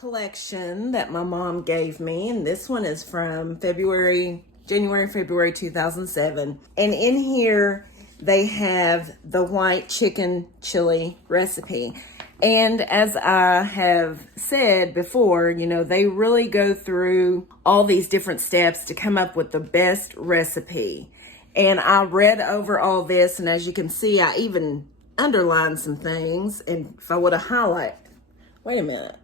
collection that my mom gave me, and this one is from January, February 2007. And in here they have the white chicken chili recipe. And as I have said before, you know, they really go through all these different steps to come up with the best recipe. And I read over all this, and as you can see, I even underlined some things. And if I would have highlighted, wait a minute.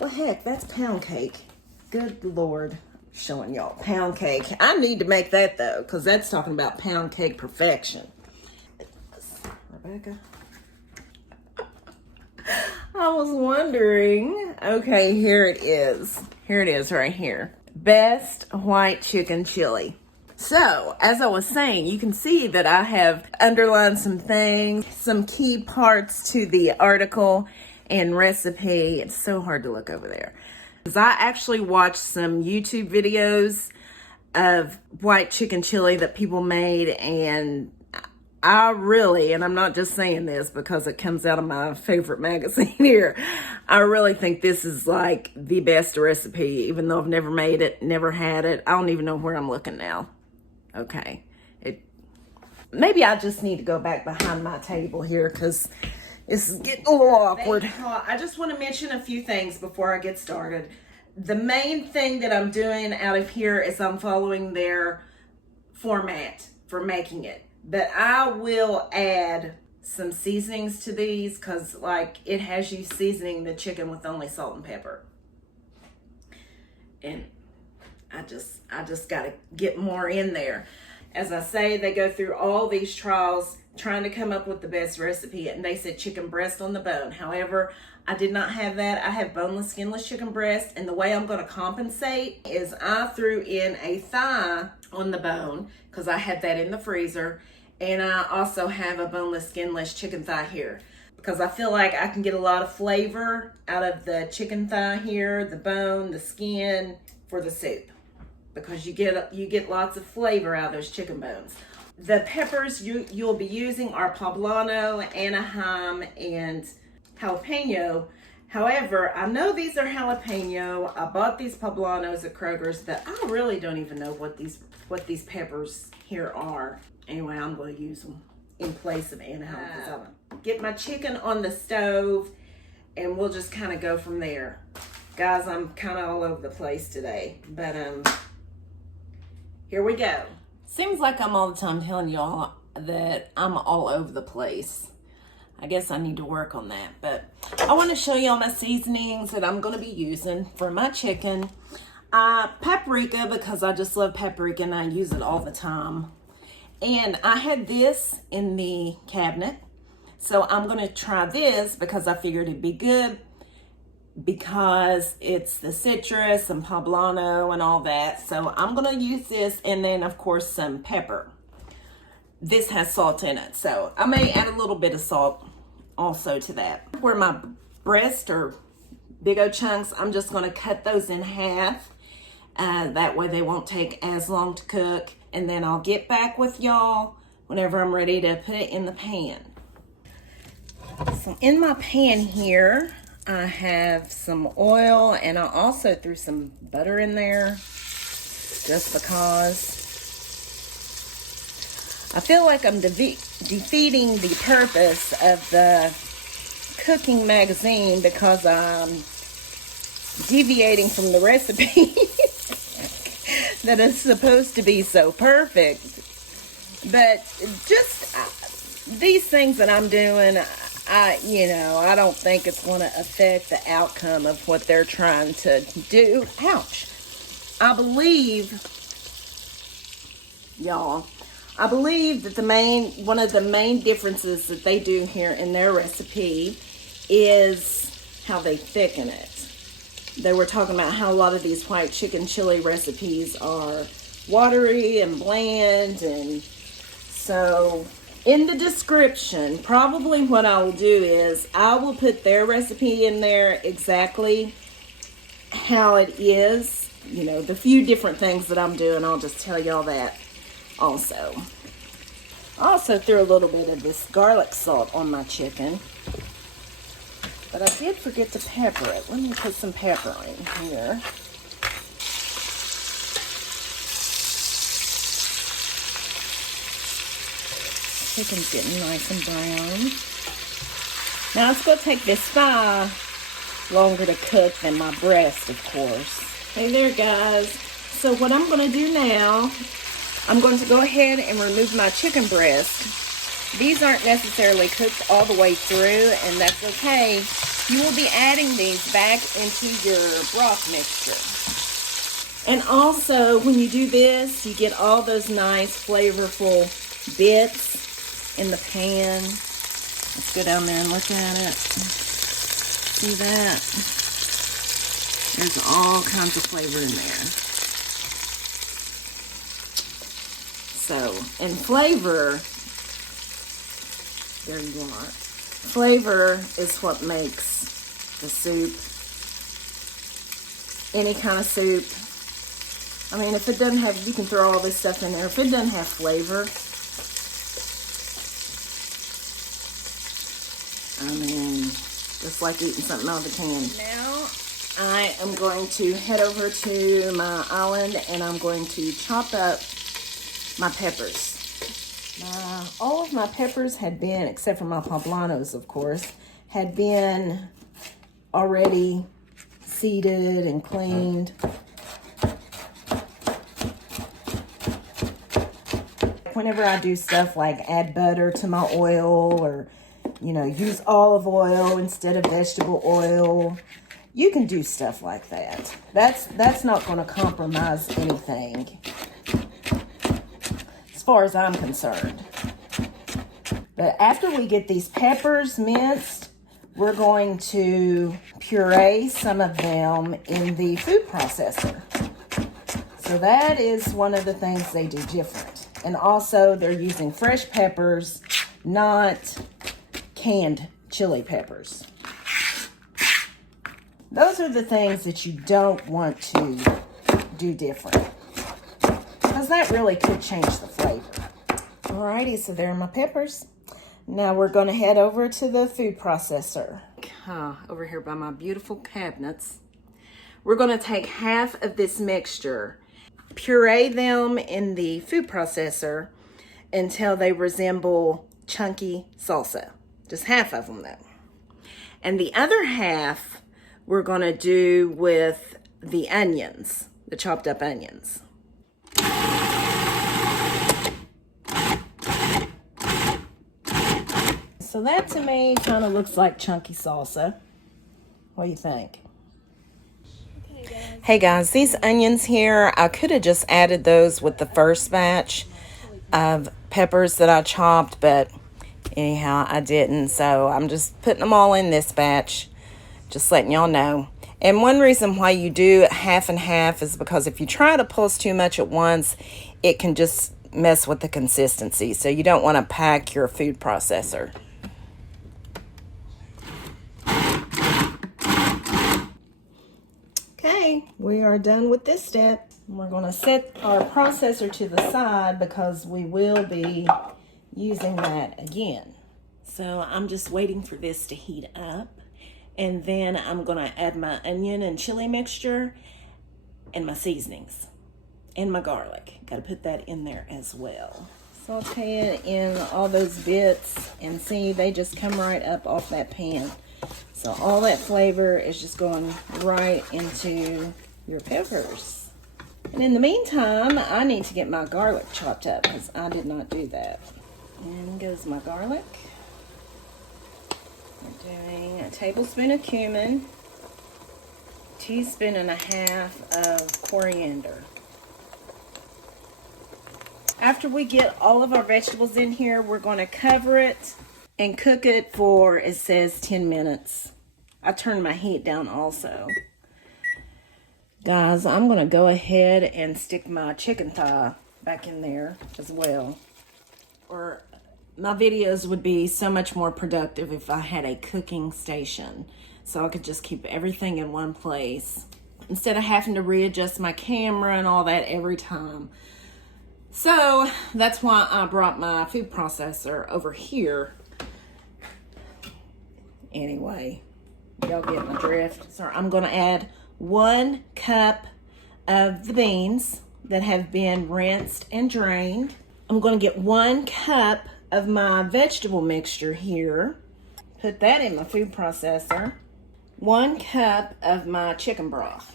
Well, heck, that's pound cake. Good Lord, showing y'all pound cake. I need to make that though, because that's talking about pound cake perfection. Rebecca. I was wondering. Okay, here it is. Here it is right here. Best white chicken chili. So, as I was saying, you can see that I have underlined some things, some key parts to the article and recipe. It's so hard to look over there. Because I actually watched some YouTube videos of white chicken chili that people made, and I really, and I'm not just saying this because it comes out of my favorite magazine here, I really think this is like the best recipe, even though I've never made it, never had it. I don't even know where I'm looking now. Okay. Maybe I just need to go back behind my table here because it's getting a little awkward. I just want to mention a few things before I get started. The main thing that I'm doing out of here is I'm following their format for making it. But I will add some seasonings to these because, like, it has you seasoning the chicken with only salt and pepper. And I just got to get more in there. As I say, they go through all these trials trying to come up with the best recipe, and they said chicken breast on the bone. However, I did not have that. I have boneless, skinless chicken breast, and the way I'm going to compensate is I threw in a thigh on the bone because I had that in the freezer, and I also have a boneless, skinless chicken thigh here because I feel like I can get a lot of flavor out of the chicken thigh here, the bone, the skin for the soup, because you get lots of flavor out of those chicken bones. The peppers you'll be using are poblano, Anaheim, and jalapeno. However, I know these are jalapeno. I bought these poblanos at Kroger's, but I really don't even know what these peppers here are. Anyway, I'm going to use them in place of Anaheim because I'm gonna get my chicken on the stove, and we'll just kind of go from there. Guys, I'm kind of all over the place today, but here we go. Seems like I'm all the time telling y'all that I'm all over the place. I guess I need to work on that, but I want to show y'all my seasonings that I'm going to be using for my chicken. Paprika, because I just love paprika and I use it all the time. And I had this in the cabinet, so I'm going to try this because I figured it'd be good because it's the citrus and poblano and all that. So I'm going to use this, and then of course some pepper. This has salt in it, so I may add a little bit of salt also to that. Where my breast or big old chunks, I'm just going to cut those in half. That way they won't take as long to cook, and then I'll get back with y'all whenever I'm ready to put it in the pan. So in my pan here, I have some oil, and I also threw some butter in there just because. I feel like I'm defeating the purpose of the cooking magazine because I'm deviating from the recipe that is supposed to be so perfect. But just these things that I'm doing, I don't think it's going to affect the outcome of what they're trying to do. Ouch. I believe, y'all, that one of the main differences that they do here in their recipe is how they thicken it. They were talking about how a lot of these white chicken chili recipes are watery and bland, and so in the description, probably what I will do is I will put their recipe in there exactly how it is. You know, the few different things that I'm doing, I'll just tell y'all that also. I also threw a little bit of this garlic salt on my chicken. But I did forget to pepper it. Let me put some pepper in here. Chicken's getting nice and brown. Now it's going to take this thigh longer to cook than my breast, of course. Hey there, guys. So what I'm going to do now, I'm going to go ahead and remove my chicken breast. These aren't necessarily cooked all the way through, and that's okay. You will be adding these back into your broth mixture. And also, when you do this, you get all those nice, flavorful bits in the pan. Let's go down there and look at it. See that? There's all kinds of flavor in there. So, and flavor, there you are. Flavor is what makes the soup, any kind of soup. I mean, if it doesn't have, you can throw all this stuff in there. If it doesn't have flavor, I mean, just like eating something out of a can. Now, I am going to head over to my island and I'm going to chop up my peppers. All of my peppers had been, except for my poblanos, of course, had been already seeded and cleaned. Whenever I do stuff like add butter to my oil or, you know, use olive oil instead of vegetable oil, you can do stuff like that. That's not going to compromise anything, as far as I'm concerned. But after we get these peppers minced, we're going to puree some of them in the food processor. So that is one of the things they do different. And also they're using fresh peppers, not canned chili peppers. Those are the things that you don't want to do different, because that really could change the flavor. Alrighty, so there are my peppers. Now we're going to head over to the food processor. Over here by my beautiful cabinets. We're going to take half of this mixture, puree them in the food processor until they resemble chunky salsa. Just half of them though. And the other half we're going to do with the onions, the chopped up onions. So that to me kind of looks like chunky salsa. What do you think? Hey guys, these onions here, I could have just added those with the first batch of peppers that I chopped, but anyhow, I didn't. So I'm just putting them all in this batch, just letting y'all know. And one reason why you do half and half is because if you try to pulse too much at once, it can just mess with the consistency. So you don't want to pack your food processor. Okay, we are done with this step. We're going to set our processor to the side because we will be using that again. So I'm just waiting for this to heat up, and then I'm going to add my onion and chili mixture and my seasonings and my garlic. Got to put that in there as well. Saute it in all those bits, and see, they just come right up off that pan. So all that flavor is just going right into your peppers. And in the meantime, I need to get my garlic chopped up because I did not do that. And goes my garlic. We're doing a tablespoon of cumin, a teaspoon and a half of coriander. After we get all of our vegetables in here, we're going to cover it and cook it for, it says 10 minutes. I turned my heat down also. Guys, I'm going to go ahead and stick my chicken thigh back in there as well. Or my videos would be so much more productive if I had a cooking station, so I could just keep everything in one place instead of having to readjust my camera and all that every time. So that's why I brought my food processor over here. Anyway, Y'all getting the drift? So I'm gonna add 1 cup of the beans that have been rinsed and drained. I'm gonna get 1 cup of my vegetable mixture here. Put that in my food processor. 1 cup of my chicken broth.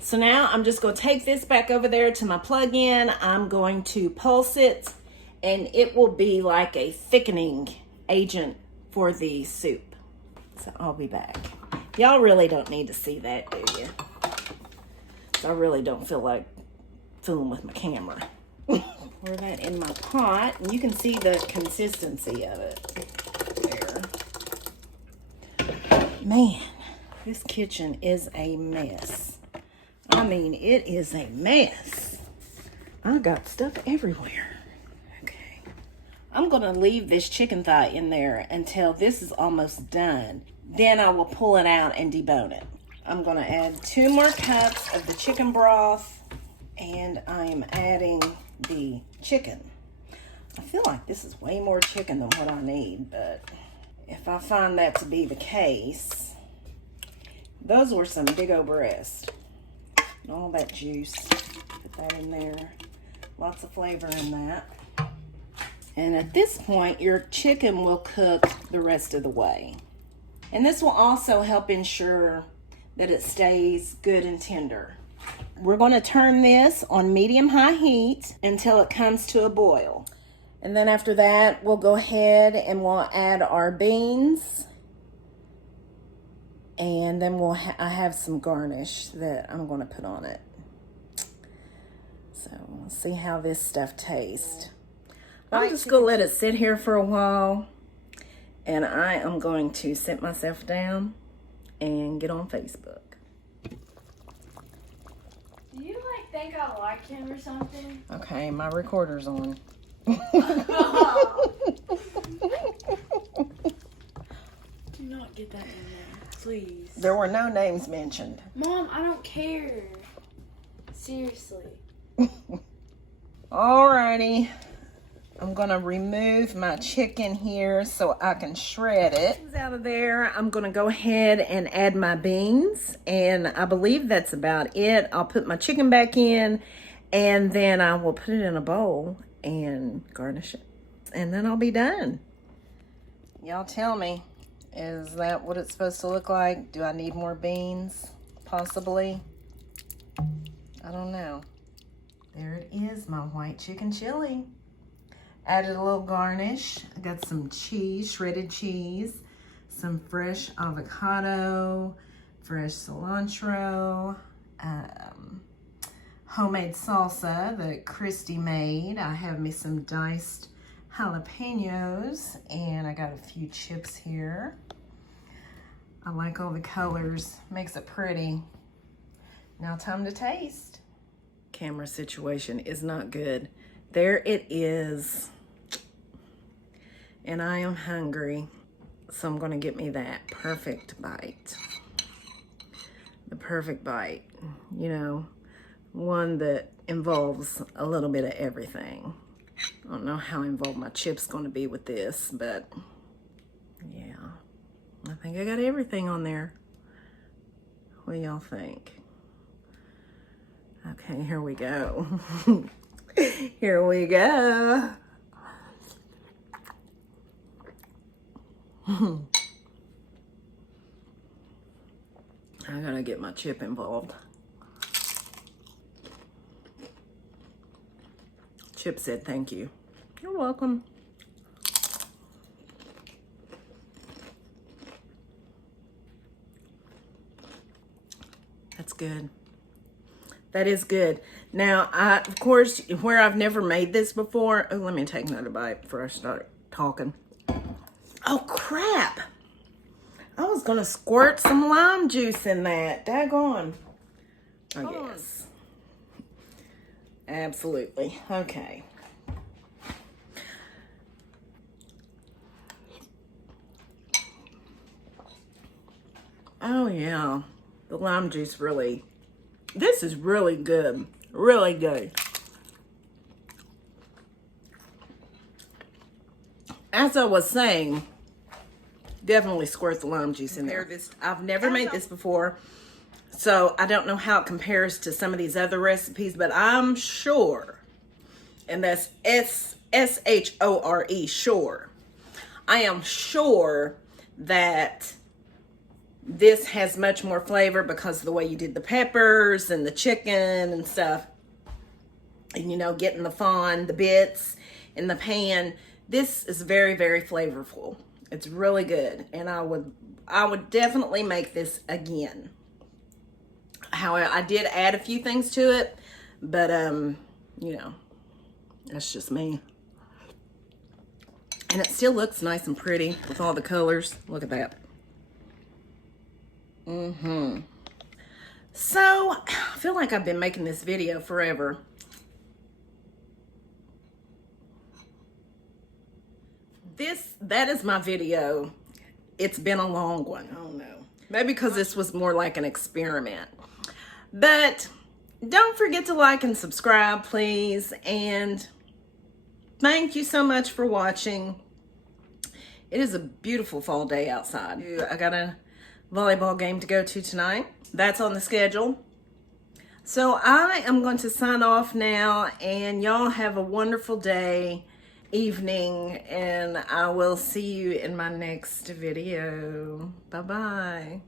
So now I'm just going to take this back over there to my plug-in. I'm going to pulse it, and it will be like a thickening agent for the soup. So I'll be back. Y'all really don't need to see that, do you? I really don't feel like fooling with my camera. Pour that in my pot, and you can see the consistency of it there. Man, this kitchen is a mess. I mean, it is a mess. I got stuff everywhere. Okay. I'm going to leave this chicken thigh in there until this is almost done. Then I will pull it out and debone it. I'm going to add 2 more cups of the chicken broth, and I'm adding the chicken. I feel like this is way more chicken than what I need, but if I find that to be the case, those were some big old breasts. All that juice, put that in there. Lots of flavor in that. And at this point, your chicken will cook the rest of the way. And this will also help ensure that it stays good and tender. We're going to turn this on medium-high heat until it comes to a boil. And then after that, we'll go ahead and we'll add our beans. And then I have some garnish that I'm going to put on it. So we'll see how this stuff tastes. I'm just going to let it sit here for a while. And I am going to sit myself down and get on Facebook. Do you think I like him or something? Okay, my recorder's on. Do not get that in there, please. There were no names mentioned. Mom, I don't care. Seriously. Alrighty. I'm going to remove my chicken here so I can shred it. Out of there, I'm going to go ahead and add my beans. And I believe that's about it. I'll put my chicken back in, and then I will put it in a bowl and garnish it. And then I'll be done. Y'all tell me, is that what it's supposed to look like? Do I need more beans? Possibly. I don't know. There it is, my white chicken chili. Added a little garnish. I got some cheese, shredded cheese, some fresh avocado, fresh cilantro, homemade salsa that Christy made. I have me some diced jalapenos, and I got a few chips here. I like all the colors, makes it pretty. Now time to taste. Camera situation is not good. There it is. And I am hungry, so I'm gonna get me that perfect bite. The perfect bite, you know, one that involves a little bit of everything. I don't know how involved my chip's gonna be with this, but yeah, I think I got everything on there. What do y'all think? Okay, here we go. Here we go. I gotta get my chip involved. Chip said thank you. You're welcome. That's good. That is good. Now, of course, where I've never made this before, oh, let me take another bite before I start talking. Oh, crap. I was going to squirt some lime juice in that. Daggone. Oh, yes. Absolutely. Okay. Oh, yeah. The lime juice really... This is really good. Really good. As I was saying, definitely squirt the lime juice in there. I've never made this before, so I don't know how it compares to some of these other recipes, but I'm sure, and that's S-H-O-R-E, sure. I am sure that this has much more flavor because of the way you did the peppers and the chicken and stuff. And, you know, getting the fond, the bits in the pan. This is very, very flavorful. It's really good. And I would definitely make this again. However, I did add a few things to it, but, you know, that's just me. And it still looks nice and pretty with all the colors. Look at that. So, I feel like I've been making this video forever. That is my video. It's been a long one. Oh no. Maybe because this was more like an experiment. But don't forget to like and subscribe, please. And thank you so much for watching. It is a beautiful fall day outside. I got a volleyball game to go to tonight. That's on the schedule. So I am going to sign off now, and y'all have a wonderful day, evening, and I will see you in my next video. Bye-bye.